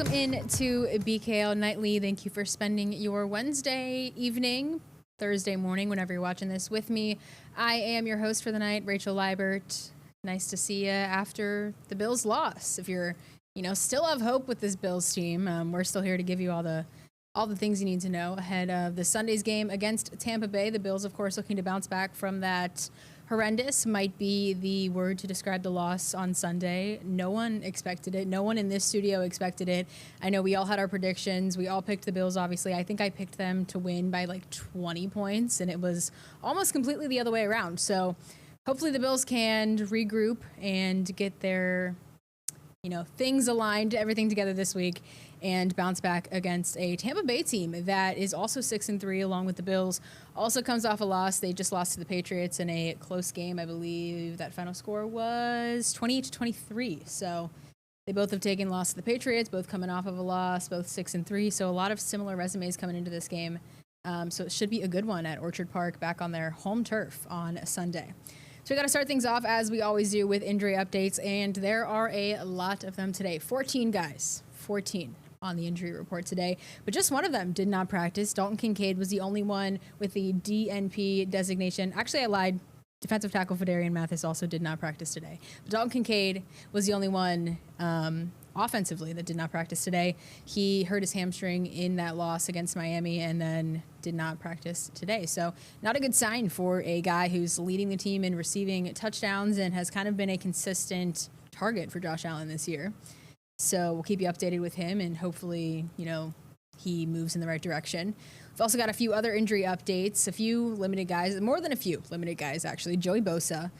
Welcome in to BKL Nightly. Thank you for spending your Wednesday evening, Thursday morning, whenever you're watching this with me. I am your host for the night, Rachel Liebert. Nice to see you after the Bills' loss. If you're, still have hope with this Bills team, we're still here to give you all the things you need to know ahead of the Sunday's game against Tampa Bay. The Bills, of course, looking to bounce back from that horrendous, might be the word to describe the loss on Sunday. No one expected it. No one in this studio expected it. I know we all had our predictions. We all picked the Bills, obviously. I think I picked them to win by like 20 points, and it was almost completely the other way around. So hopefully the Bills can regroup and get their things aligned, everything together this week, and bounce back against a Tampa Bay team that is also 6-3 along with the Bills. Also comes off a loss. They just lost to the Patriots in a close game. I believe that final score was 28-23. So they both have taken loss to the Patriots, both coming off of a loss, both 6-3. So a lot of similar resumes coming into this game. So it should be a good one at Orchard Park back on their home turf on Sunday. So we got to start things off as we always do with injury updates, and there are a lot of them today. 14 guys, 14 on the injury report today, but just one of them did not practice. Dalton Kincaid was the only one with the DNP designation. Actually, I lied. Defensive tackle Fedarian Mathis also did not practice today. But Dalton Kincaid was the only one offensively that did not practice today. He hurt his hamstring in that loss against Miami and then did not practice today. So not a good sign for a guy who's leading the team in receiving touchdowns and has kind of been a consistent target for Josh Allen this year. So we'll keep you updated with him, and hopefully, he moves in the right direction. We've also got a few other injury updates, a few limited guys, more than a few limited guys, actually. Joey Bosa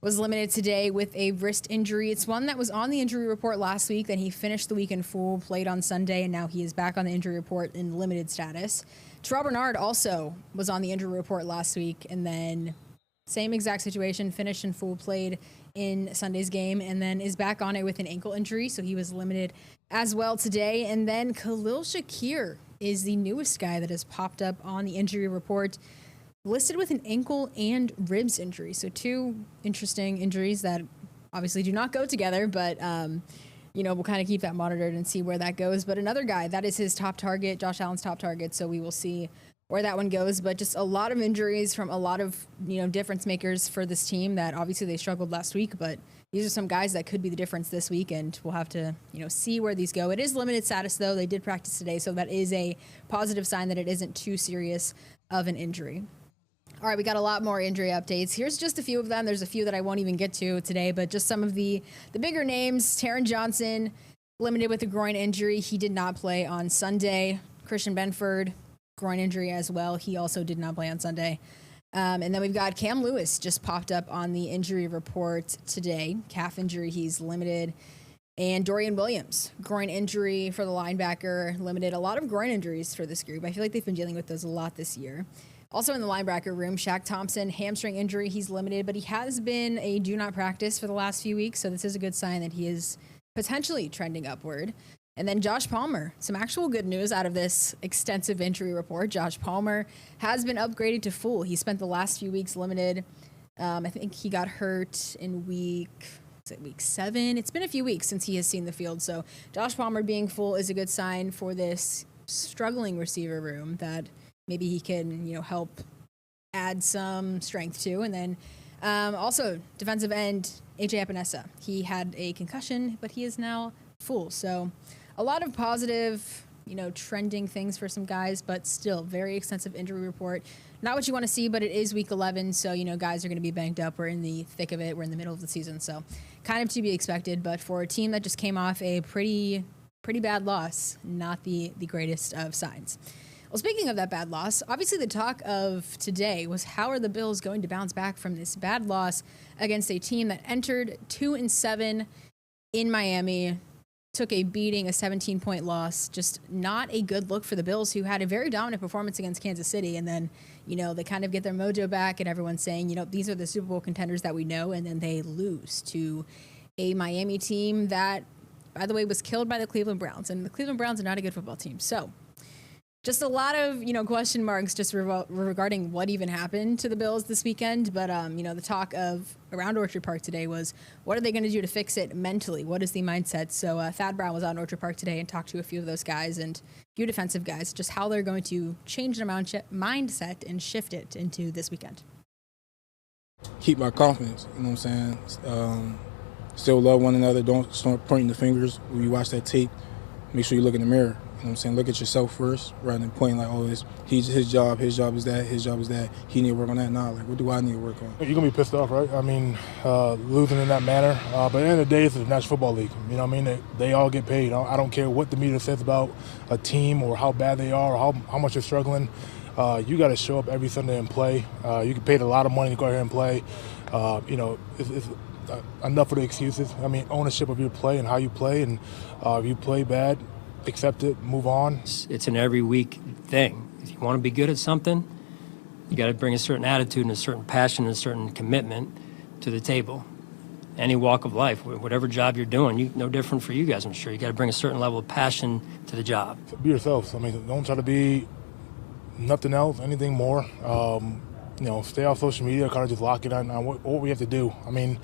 was limited today with a wrist injury. It's one that was on the injury report last week. Then he finished the week in full, played on Sunday, and now he is back on the injury report in limited status. Terrell Bernard also was on the injury report last week, and then same exact situation, finished in full, played in Sunday's game, and then is back on it with an ankle injury, so he was limited as well today. And then Khalil Shakir is the newest guy that has popped up on the injury report, listed with an ankle and ribs injury. So two interesting injuries that obviously do not go together, but we'll kind of keep that monitored and see where that goes. But another guy, that is his top target, Josh Allen's top target, so we will see where that one goes. But just a lot of injuries from a lot of, difference makers for this team that obviously they struggled last week, but these are some guys that could be the difference this week, and we'll have to, see where these go. It is limited status, though. They did practice today, so that is a positive sign that it isn't too serious of an injury. All right, we got a lot more injury updates. Here's just a few of them. There's a few that I won't even get to today, but just some of the bigger names. Taron Johnson, limited with a groin injury. He did not play on Sunday. Christian Benford, groin injury as well. He also did not play on Sunday. And then we've got Cam Lewis just popped up on the injury report today. Calf injury, he's limited. And Dorian Williams, groin injury for the linebacker, limited. A lot of groin injuries for this group. I feel like they've been dealing with those a lot this year. Also in the linebacker room, Shaq Thompson, hamstring injury, he's limited, but he has been a do not practice for the last few weeks, so this is a good sign that he is potentially trending upward. And then Josh Palmer, some actual good news out of this extensive injury report. Josh Palmer has been upgraded to full. He spent the last few weeks limited. I think he got hurt in week 7? It's been a few weeks since he has seen the field. So Josh Palmer being full is a good sign for this struggling receiver room that maybe he can, help add some strength to. And then also defensive end, AJ Epinesa. He had a concussion, but he is now full. So a lot of positive, trending things for some guys, but still very extensive injury report. Not what you want to see, but it is week 11. So, guys are going to be banged up. We're in the thick of it. We're in the middle of the season. So kind of to be expected, but for a team that just came off a pretty bad loss, not the greatest of signs. Well, speaking of that bad loss, obviously the talk of today was how are the Bills going to bounce back from this bad loss against a team that entered 2-7 in Miami, took a beating, a 17-point loss. Just not a good look for the Bills, who had a very dominant performance against Kansas City. And then, they kind of get their mojo back and everyone's saying, these are the Super Bowl contenders that we know. And then they lose to a Miami team that, by the way, was killed by the Cleveland Browns. And the Cleveland Browns are not a good football team. So just a lot of, question marks just regarding what even happened to the Bills this weekend. But, the talk of around Orchard Park today was, what are they going to do to fix it mentally? What is the mindset? So Thad Brown was out in Orchard Park today and talked to a few of those guys and a few defensive guys, just how they're going to change their mindset and shift it into this weekend. Keep my confidence, you know what I'm saying? Still love one another. Don't start pointing the fingers when you watch that tape. Make sure you look in the mirror. You know what I'm saying? Look at yourself first rather than pointing like, oh, his job is that. He need to work on that. Nah, like, what do I need to work on? You're going to be pissed off, right? I mean, losing in that manner. But at the end of the day, it's the National Football League. You know what I mean? They all get paid. I don't care what the media says about a team or how bad they are or how much they're struggling. You got to show up every Sunday and play. You get paid a lot of money to go out here and play. It's enough of the excuses. I mean, ownership of your play and how you play. And if you play bad, accept it, move on. It's an every week thing. If you want to be good at something, you got to bring a certain attitude and a certain passion and a certain commitment to the table. Any walk of life, whatever job you're doing, no different for you guys, I'm sure. You got to bring a certain level of passion to the job. Be yourself. I mean, don't try to be nothing else, anything more. Stay off social media, kind of just lock it on what we have to do. I mean,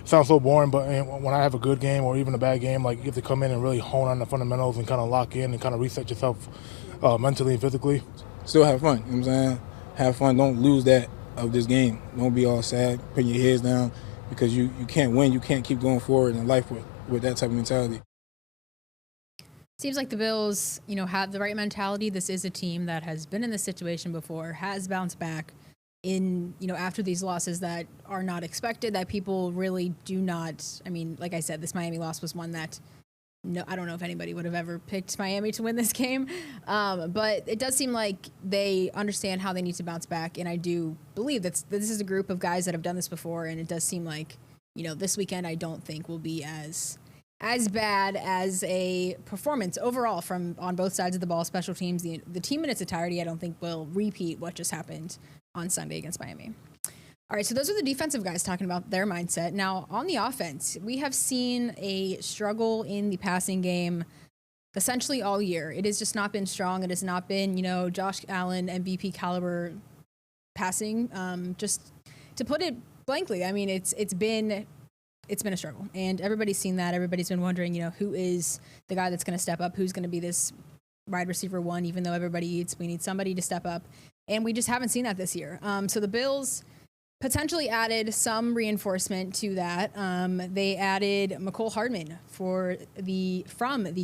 it sounds so boring, but when I have a good game or even a bad game, like, you have to come in and really hone on the fundamentals and kind of lock in and kind of reset yourself mentally and physically. Still have fun, you know what I'm saying? Have fun. Don't lose that of this game. Don't be all sad, putting your heads down, because you can't win. You can't keep going forward in life with that type of mentality. Seems like the Bills, have the right mentality. This is a team that has been in this situation before, has bounced back in, after these losses that are not expected, that people really do not. I mean, like I said, this Miami loss was one that, I don't know if anybody would have ever picked Miami to win this game. But it does seem like they understand how they need to bounce back. And I do believe that this is a group of guys that have done this before. And it does seem like, this weekend I don't think will be as bad as a performance overall on both sides of the ball, special teams. The team in its entirety, I don't think will repeat what just happened on Sunday against Miami. All right, so those are the defensive guys talking about their mindset. Now, on the offense, we have seen a struggle in the passing game essentially all year. It has just not been strong. It has not been, Josh Allen MVP caliber passing. Just to put it blankly, I mean, it's been a struggle, and everybody's seen that. Everybody's been wondering, who is the guy that's going to step up? Who's going to be this wide receiver one? Even though we need somebody to step up, and we just haven't seen that this year. So the Bills potentially added some reinforcement to that. They added Mecole Hardman from the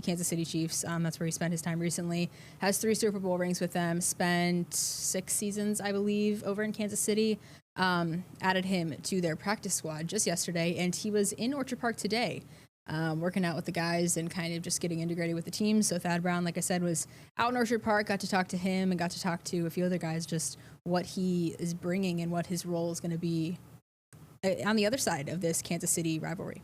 Kansas City Chiefs. That's where he spent his time recently. Has 3 Super Bowl rings with them. Spent 6 seasons, I believe, over in Kansas City. Added him to their practice squad just yesterday, and he was in Orchard Park today, working out with the guys and kind of just getting integrated with the team. So Thad Brown, like I said, was out in Orchard Park, got to talk to him and got to talk to a few other guys, just what he is bringing and what his role is going to be on the other side of this Kansas City rivalry.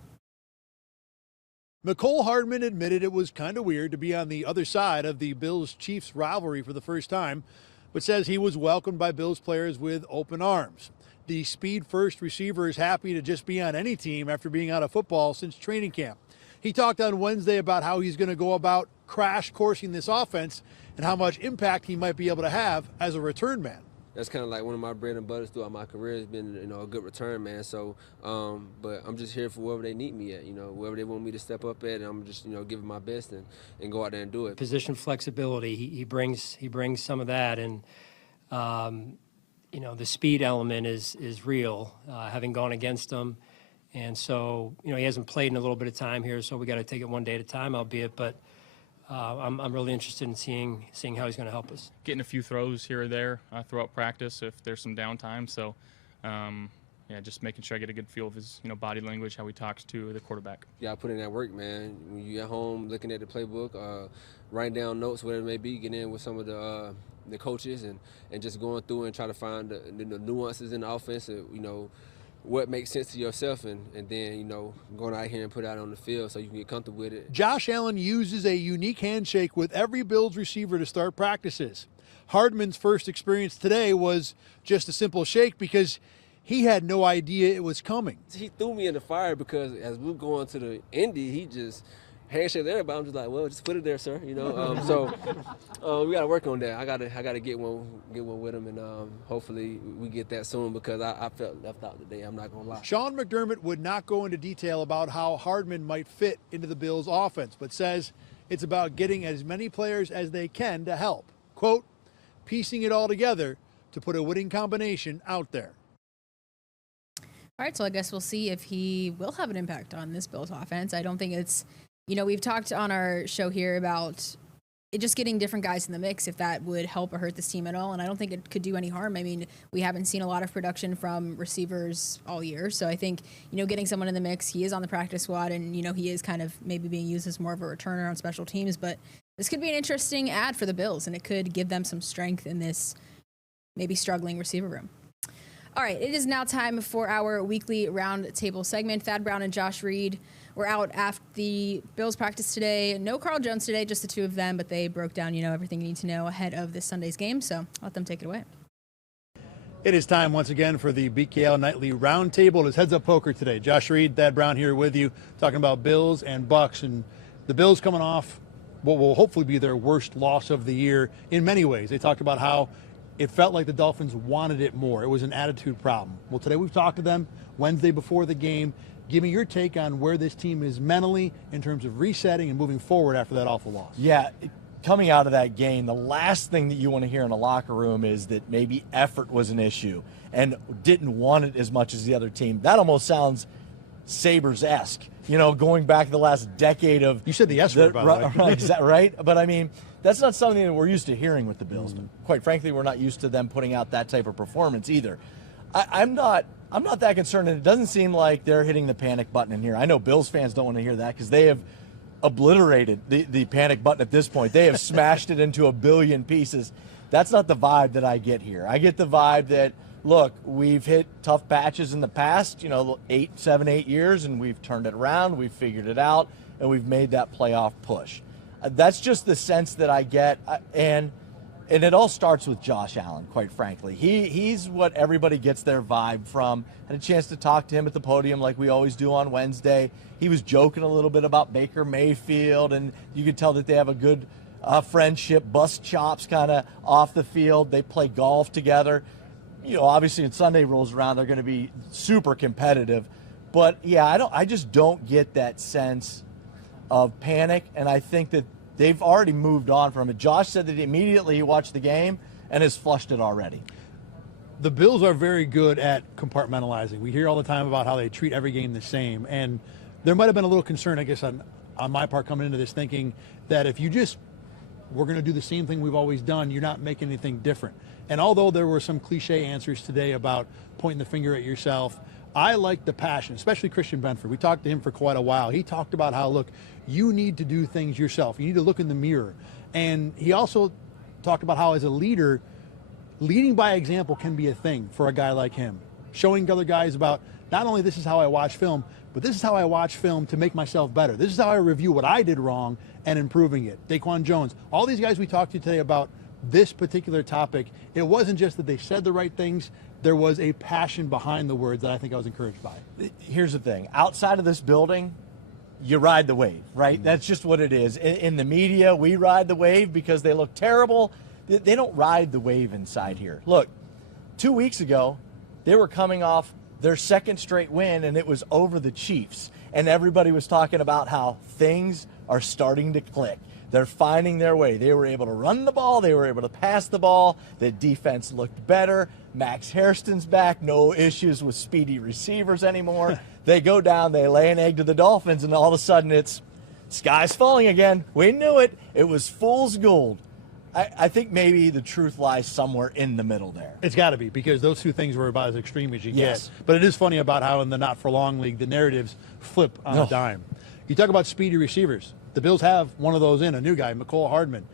Mecole Hardman admitted it was kind of weird to be on the other side of the Bills-Chiefs rivalry for the first time, but says he was welcomed by Bills players with open arms. The speed-first receiver is happy to just be on any team after being out of football since training camp. He talked on Wednesday about how he's going to go about crash coursing this offense and how much impact he might be able to have as a return man. That's kind of like one of my bread and butters throughout my career has been, a good return man. So, but I'm just here for wherever they need me at, wherever they want me to step up at, and I'm just, giving my best and go out there and do it. Position flexibility, he brings some of that, and the speed element is real, having gone against him. And so, he hasn't played in a little bit of time here, so we got to take it one day at a time, albeit, but I'm really interested in seeing how he's going to help us. Getting a few throws here or there throughout practice if there's some downtime. So, just making sure I get a good feel of his, body language, how he talks to the quarterback. Yeah, I put in that work, man. When you at home looking at the playbook, writing down notes, whatever it may be, getting in with some of the coaches and just going through and trying to find the nuances in the offense, what makes sense to yourself, and then, going out here and put it out on the field so you can get comfortable with it. Josh Allen uses a unique handshake with every Bills receiver to start practices. Hardman's first experience today was just a simple shake because he had no idea it was coming. He threw me in the fire because as we were going to the Indy, handshake there, but I'm just like, well, just put it there, sir. So we got to work on that. I gotta get one with him, and hopefully we get that soon because I felt left out today. I'm not gonna lie. Sean McDermott would not go into detail about how Hardman might fit into the Bills' offense, but says it's about getting as many players as they can to help. Quote, piecing it all together to put a winning combination out there. All right, so I guess we'll see if he will have an impact on this Bills offense. I don't think it's, we've talked on our show here about it just getting different guys in the mix, if that would help or hurt this team at all. And I don't think it could do any harm. I mean, we haven't seen a lot of production from receivers all year. So I think, getting someone in the mix, he is on the practice squad and, he is kind of maybe being used as more of a returner on special teams. But this could be an interesting ad for the Bills, and it could give them some strength in this maybe struggling receiver room. All right, it is now time for our weekly roundtable segment. Thad Brown and Josh Reed were out after the Bills practice today. No Carl Jones today, just the two of them, but they broke down, everything you need to know ahead of this Sunday's game. So I'll let them take it away. It is time once again for the BKL Nightly Roundtable. It's Heads Up Poker today. Josh Reed, Thad Brown here with you, talking about Bills and Bucks. And the Bills coming off what will hopefully be their worst loss of the year in many ways. They talked about how it felt like the Dolphins wanted it more. It was an attitude problem. Well, today we've talked to them Wednesday before the game. Give me your take on where this team is mentally in terms of resetting and moving forward after that awful loss. Yeah, coming out of that game, the last thing that you want to hear in a locker room is that maybe effort was an issue and didn't want it as much as the other team. That almost sounds Sabres-esque, going back the last decade of... You said the S word, by the way. Is that right? But, I mean, that's not something that we're used to hearing with the Bills. Quite frankly, we're not used to them putting out that type of performance either. I'm not that concerned, and it doesn't seem like they're hitting the panic button in here. I know Bills fans don't want to hear that because they have obliterated the panic button at this point. They have smashed it into a billion pieces. That's not the vibe that I get here. I get the vibe that, look, we've hit tough patches in the past, 7, 8 years, and we've turned it around, we've figured it out, and we've made that playoff push. That's just the sense that I get, and it all starts with Josh Allen, quite frankly. He's what everybody gets their vibe from. Had a chance to talk to him at the podium like we always do on Wednesday. He was joking a little bit about Baker Mayfield, and you could tell that they have a good friendship, bust chops kind of off the field. They play golf together. Obviously when Sunday rolls around, they're going to be super competitive. But, yeah, I just don't get that sense of panic, and I think that they've already moved on from it. Josh said that immediately he watched the game and has flushed it already. The Bills are very good at compartmentalizing. We hear all the time about how they treat every game the same, and there might have been a little concern, I guess, on my part coming into this, thinking that if you just we're going to do the same thing we've always done, you're not making anything different. And although there were some cliche answers today about pointing the finger at yourself, I like the passion, especially Christian Benford. We talked to him for quite a while. He talked about how, look, you need to do things yourself. You need to look in the mirror. And he also talked about how, as a leader, leading by example can be a thing for a guy like him. Showing other guys about not only this is how I watch film, but this is how I watch film to make myself better. This is how I review what I did wrong and improving it. Daquan Jones, all these guys we talked to today about this particular topic, it wasn't just that they said the right things. There was a passion behind the words that I think I was encouraged by. Here's the thing. Outside of this building, you ride the wave, right? That's just what it is. In the media, we ride the wave because they look terrible. They don't ride the wave inside here. Look, 2 weeks ago, they were coming off their second straight win, and it was over the Chiefs. And everybody was talking about how things are starting to click. They're finding their way. They were able to run the ball. They were able to pass the ball. The defense looked better. Max Hairston's back. No issues with speedy receivers anymore. They go down. They lay an egg to the Dolphins, and all of a sudden it's sky's falling again. We knew it. It was fool's gold. I think maybe the truth lies somewhere in the middle there. It's got to be, because those two things were about as extreme as you Yes. get. But it is funny about how in the not-for-long league, the narratives flip on a dime. You talk about speedy receivers. The Bills have one of those a new guy, McCole Hardman.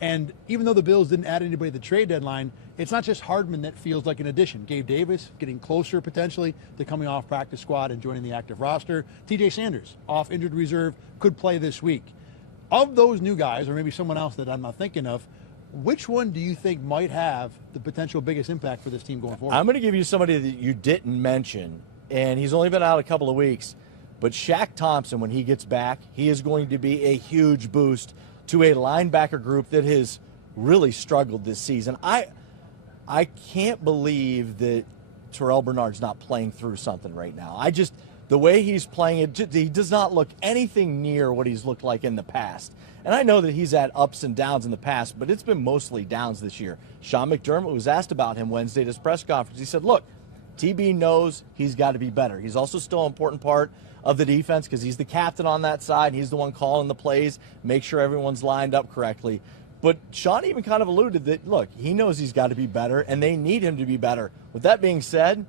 And even though the Bills didn't add anybody at the trade deadline, it's not just Hardman that feels like an addition. Gabe Davis getting closer potentially to coming off practice squad and joining the active roster. TJ Sanders off injured reserve, could play this week. Of those new guys, or maybe someone else that I'm not thinking of, which one do you think might have the potential biggest impact for this team going forward? I'm going to give you somebody that you didn't mention, and he's only been out a couple of weeks, But Shaq Thompson, when he gets back, he is going to be a huge boost to a linebacker group that has really struggled this season. I can't believe that Terrell Bernard's not playing through something right now. The way he's playing it, he does not look anything near what he's looked like in the past. And I know that he's had ups and downs in the past, but it's been mostly downs this year. Sean McDermott was asked about him Wednesday at his press conference. He said, look, TB knows he's got to be better. He's also still an important part of the defense because he's the captain on that side. He's the one calling the plays, make sure everyone's lined up correctly. But Sean even kind of alluded that, look, he knows he's got to be better, and they need him to be better. With that being said,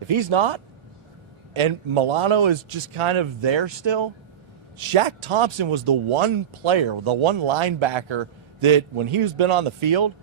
if he's not, and Milano is just kind of there still, Shaq Thompson was the one player, the one linebacker that when he's been on the field,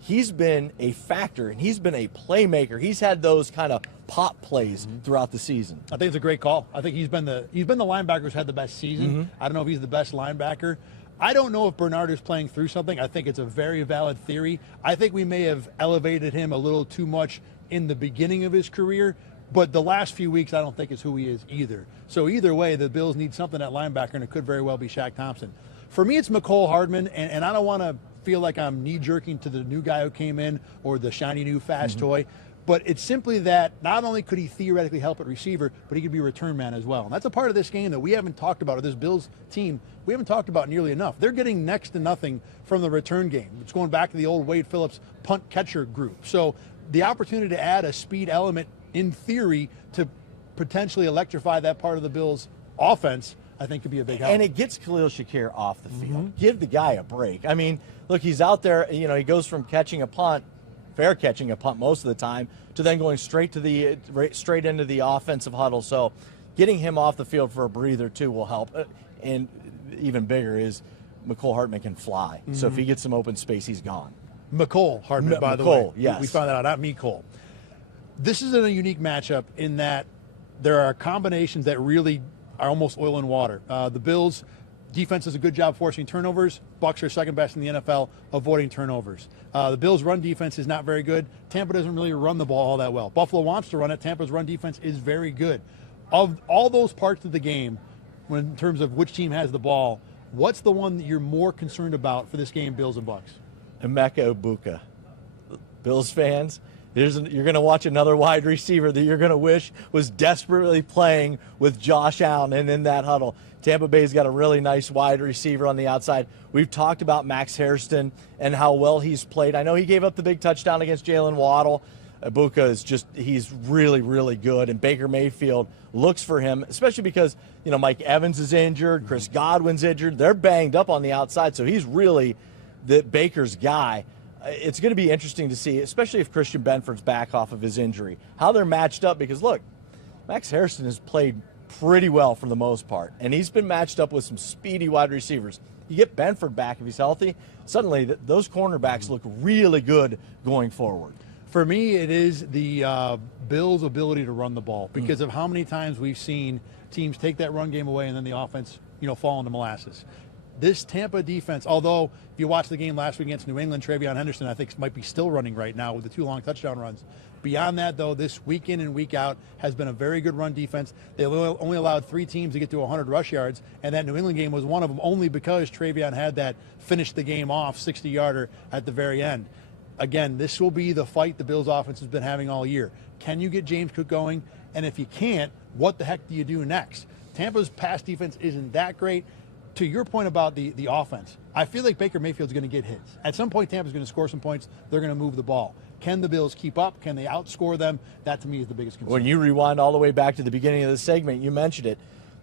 he's been a factor, and he's been a playmaker. He's had those kind of pop plays throughout the season. I think it's a great call. I think he's been the linebacker who's had the best season. I don't know if he's the best linebacker. I don't know if Bernard is playing through something. I think it's a very valid theory. I think we may have elevated him a little too much in the beginning of his career, but the last few weeks I don't think is who he is either. So either way, the Bills need something at linebacker, and it could very well be Shaq Thompson. For me, it's McCole Hardman, and I don't want to feel like I'm knee-jerking to the new guy who came in or the shiny new fast toy, but it's simply that not only could he theoretically help at receiver, but he could be a return man as well. And that's a part of this game that we haven't talked about, or this Bills team, we haven't talked about nearly enough. They're getting next to nothing from the return game. It's going back to the old Wade Phillips punt catcher group. So the opportunity to add a speed element in theory to potentially electrify that part of the Bills offense, I think could be a big help. And it gets Khalil Shakir off the field. Give the guy a break. I mean, look, he's out there, he goes from catching a punt, fair catching a punt most of the time, to then going straight into the offensive huddle. So getting him off the field for a breather too will help. And even bigger is McCole Hardman can fly. So if he gets some open space, he's gone. McCole Hardman, by the way. Yes. We found that out, not McCole. This is a unique matchup in that there are combinations that really are almost oil and water. The Bills' defense does a good job forcing turnovers. Bucs are second best in the NFL avoiding turnovers. The Bills' run defense is not very good. Tampa doesn't really run the ball all that well. Buffalo wants to run it. Tampa's run defense is very good. Of all those parts of the game, in terms of which team has the ball, what's the one that you're more concerned about for this game, Bills and Bucs? Emeka Egbuka. Bills fans, you're going to watch another wide receiver that you're going to wish was desperately playing with Josh Allen and in that huddle. Tampa Bay's got a really nice wide receiver on the outside. We've talked about Max Hairston and how well he's played. I know he gave up the big touchdown against Jalen Waddle. Egbuka is he's really, really good, and Baker Mayfield looks for him, especially because, Mike Evans is injured, Chris Godwin's injured. They're banged up on the outside, so he's really Baker's guy. It's going to be interesting to see, especially if Christian Benford's back off of his injury, how they're matched up, because, look, Max Hairston has played pretty well for the most part, and he's been matched up with some speedy wide receivers. You get Benford back if he's healthy, suddenly those cornerbacks look really good going forward. For me, it is the Bills' ability to run the ball because of how many times we've seen teams take that run game away and then the offense, fall into molasses. This Tampa defense, although if you watch the game last week against New England, Travion Henderson, I think, might be still running right now with the 2 long touchdown runs. Beyond that, though, this week in and week out has been a very good run defense. They only allowed 3 teams to get to 100 rush yards, and that New England game was one of them only because Travion had that finish the game off 60-yarder at the very end. Again, this will be the fight the Bills offense has been having all year. Can you get James Cook going? And if you can't, what the heck do you do next? Tampa's pass defense isn't that great. To your point about the offense, I feel like Baker Mayfield's going to get hits. At some point, Tampa's going to score some points. They're going to move the ball. Can the Bills keep up? Can they outscore them? That, to me, is the biggest concern. When you rewind all the way back to the beginning of the segment, you mentioned it.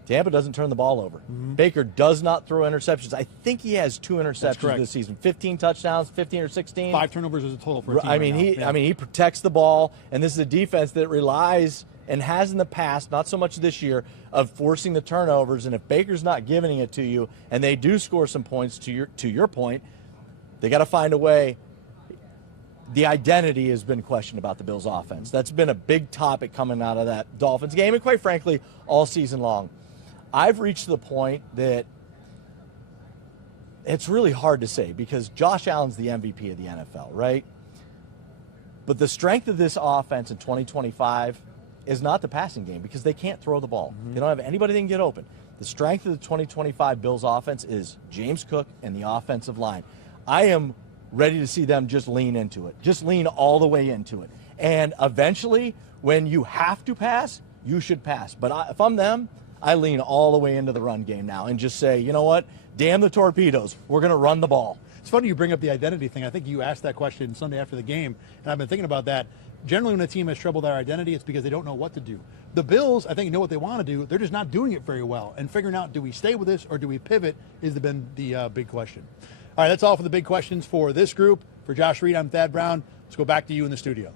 Tampa doesn't turn the ball over. Baker does not throw interceptions. I think he has 2 interceptions this season. 15 touchdowns, 15 or 16. 5 turnovers is a total for a team he protects the ball, and this is a defense that relies and has in the past, not so much this year, of forcing the turnovers. And if Baker's not giving it to you, and they do score some points, to your point, they got to find a way. The identity has been questioned about the Bills' offense. That's been a big topic coming out of that Dolphins game, and quite frankly, all season long. I've reached the point that it's really hard to say because Josh Allen's the MVP of the NFL, right? But the strength of this offense in 2025 is not the passing game because they can't throw the ball. They don't have anybody that can get open. The strength of the 2025 Bills offense is James Cook and the offensive line. I am ready to see them just lean into it. Just lean all the way into it. And eventually, when you have to pass, you should pass. But if I'm them, I lean all the way into the run game now and just say, you know what? Damn the torpedoes. We're going to run the ball. It's funny you bring up the identity thing. I think you asked that question Sunday after the game, and I've been thinking about that. Generally, when a team has trouble with their identity, it's because they don't know what to do. The Bills, I think, know what they want to do. They're just not doing it very well. And figuring out, do we stay with this or do we pivot, is been the big question. All right, that's all for the big questions for this group. For Josh Reed, I'm Thad Brown. Let's go back to you in the studio.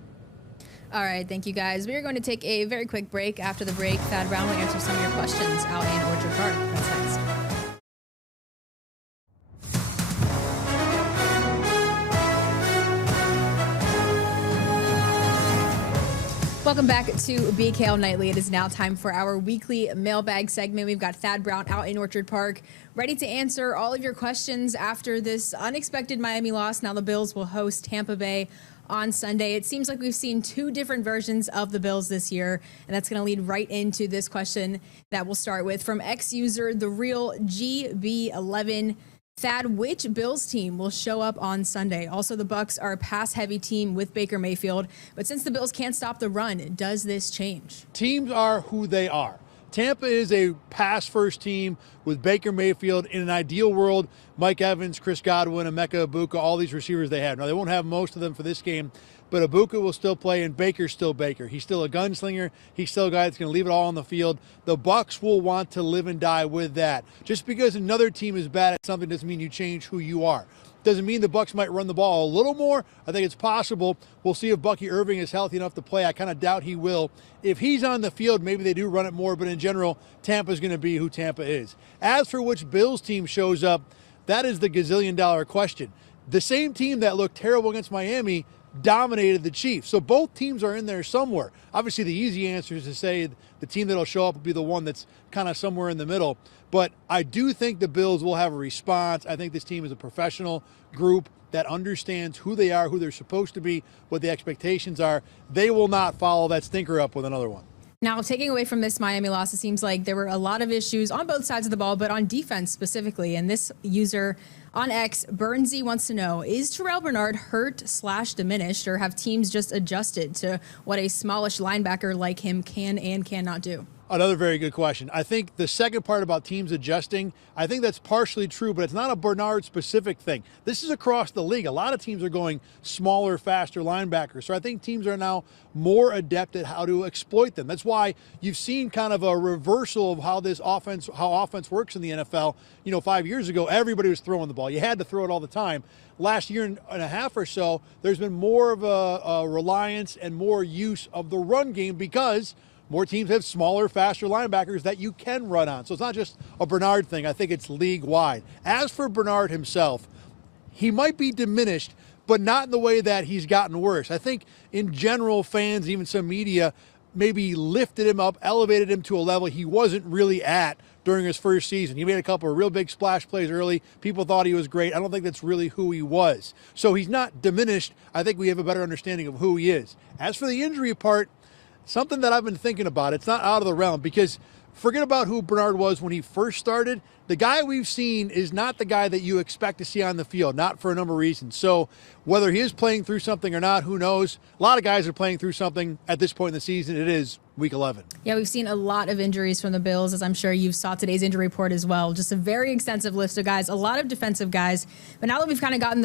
All right, thank you guys. We are going to take a very quick break. After the break, Thad Brown will answer some of your questions out in Orchard Park. That's next. Welcome back to BKL Nightly. It is now time for our weekly mailbag segment. We've got Thad Brown out in Orchard Park, ready to answer all of your questions after this unexpected Miami loss. Now the Bills will host Tampa Bay on Sunday. It seems like we've seen two different versions of the Bills this year, and that's going to lead right into this question that we'll start with from ex-user The Real GB11. Thad, which Bills team will show up on Sunday? Also, the Bucs are a pass-heavy team with Baker Mayfield, but since the Bills can't stop the run, does this change? Teams are who they are. Tampa is a pass-first team with Baker Mayfield. In an ideal world, Mike Evans, Chris Godwin, Emeka Egbuka, all these receivers they have. Now, they won't have most of them for this game, but Egbuka will still play, and Baker's still Baker. He's still a gunslinger. He's still a guy that's going to leave it all on the field. The Bucs will want to live and die with that. Just because another team is bad at something doesn't mean you change who you are. Doesn't mean the Bucs might run the ball a little more. I think it's possible. We'll see if Bucky Irving is healthy enough to play. I kind of doubt he will. If he's on the field, maybe they do run it more, but in general, Tampa's going to be who Tampa is. As for which Bills team shows up, that is the gazillion-dollar question. The same team that looked terrible against Miami dominated the Chiefs. So both teams are in there somewhere. Obviously, the easy answer is to say the team that'll show up will be the one that's kind of somewhere in the middle. But I do think the Bills will have a response. I think this team is a professional group that understands who they are, who they're supposed to be, what the expectations are. They will not follow that stinker up with another one. Now, taking away from this Miami loss, it seems like there were a lot of issues on both sides of the ball, but on defense specifically. And this user on X, Burnsy, wants to know, is Terrell Bernard hurt/diminished, or have teams just adjusted to what a smallish linebacker like him can and cannot do? Another very good question. I think the second part about teams adjusting, I think that's partially true, but it's not a Bernard-specific thing. This is across the league. A lot of teams are going smaller, faster linebackers. So I think teams are now more adept at how to exploit them. That's why you've seen kind of a reversal of how offense works in the NFL. 5 years ago, everybody was throwing the ball. You had to throw it all the time. Last year and a half or so, there's been more of a reliance and more use of the run game because more teams have smaller, faster linebackers that you can run on. So it's not just a Bernard thing. I think it's league-wide. As for Bernard himself, he might be diminished, but not in the way that he's gotten worse. I think in general, fans, even some media, maybe lifted him up, elevated him to a level he wasn't really at during his first season. He made a couple of real big splash plays early. People thought he was great. I don't think that's really who he was. So he's not diminished. I think we have a better understanding of who he is. As for the injury part, something that I've been thinking about, it's not out of the realm because forget about who Bernard was when he first started. The guy we've seen is not the guy that you expect to see on the field, not for a number of reasons. So whether he is playing through something or not, who knows? A lot of guys are playing through something at this point in the season. It is week 11. Yeah, we've seen a lot of injuries from the Bills, as I'm sure you saw today's injury report as well. Just a very extensive list of guys, a lot of defensive guys. But now that we've kind of gotten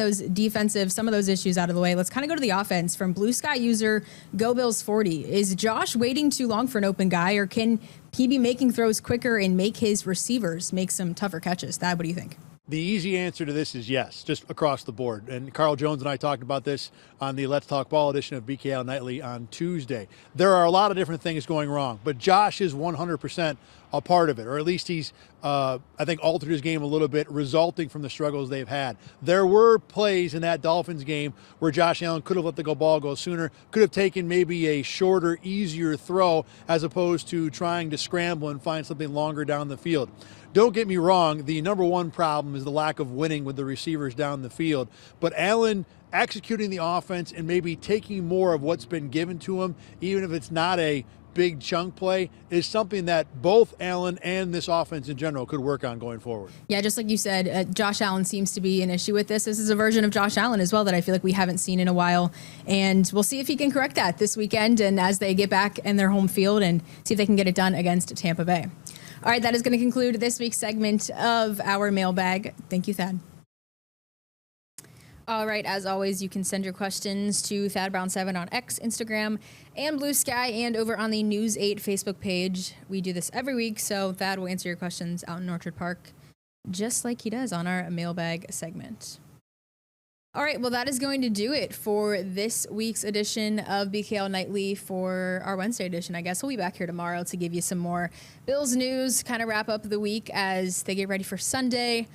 some of those issues out of the way, let's kind of go to the offense. From Blue Sky user Go Bills 40, is Josh waiting too long for an open guy, or can he be making throws quicker and make his receivers make some tougher catches? Thad, what do you think? The easy answer to this is yes, just across the board. And Carl Jones and I talked about this on the Let's Talk Ball edition of BKL Nightly on Tuesday. There are a lot of different things going wrong, but Josh is 100% a part of it, or at least he's, I think, altered his game a little bit, resulting from the struggles they've had. There were plays in that Dolphins game where Josh Allen could have let the ball go sooner, could have taken maybe a shorter, easier throw as opposed to trying to scramble and find something longer down the field. Don't get me wrong, the number one problem is the lack of winning with the receivers down the field. But Allen executing the offense and maybe taking more of what's been given to him, even if it's not a big chunk play is something that both Allen and this offense in general could work on going forward. Yeah, just like you said, Josh Allen seems to be an issue with this. This is a version of Josh Allen as well that I feel like we haven't seen in a while. And we'll see if he can correct that this weekend and as they get back in their home field and see if they can get it done against Tampa Bay. All right, that is going to conclude this week's segment of our mailbag. Thank you, Thad. All right, as always, you can send your questions to ThadBrown7 on X, Instagram, and Blue Sky, and over on the News 8 Facebook page. We do this every week, so Thad will answer your questions out in Orchard Park, just like he does on our mailbag segment. All right, well, that is going to do it for this week's edition of BKL Nightly for our Wednesday edition. I guess we'll be back here tomorrow to give you some more Bills news, kind of wrap up the week as they get ready for Sunday.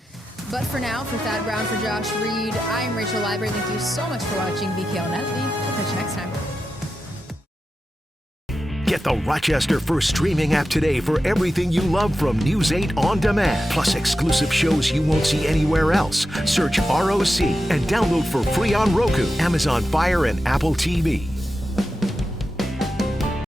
But for now, for Thad Brown, for Josh Reed, I'm Rachel Liber. Thank you so much for watching BKL Nightly. We'll catch you next time. Get the Rochester First streaming app today for everything you love from News 8 On Demand, plus exclusive shows you won't see anywhere else. Search ROC and download for free on Roku, Amazon Fire, and Apple TV.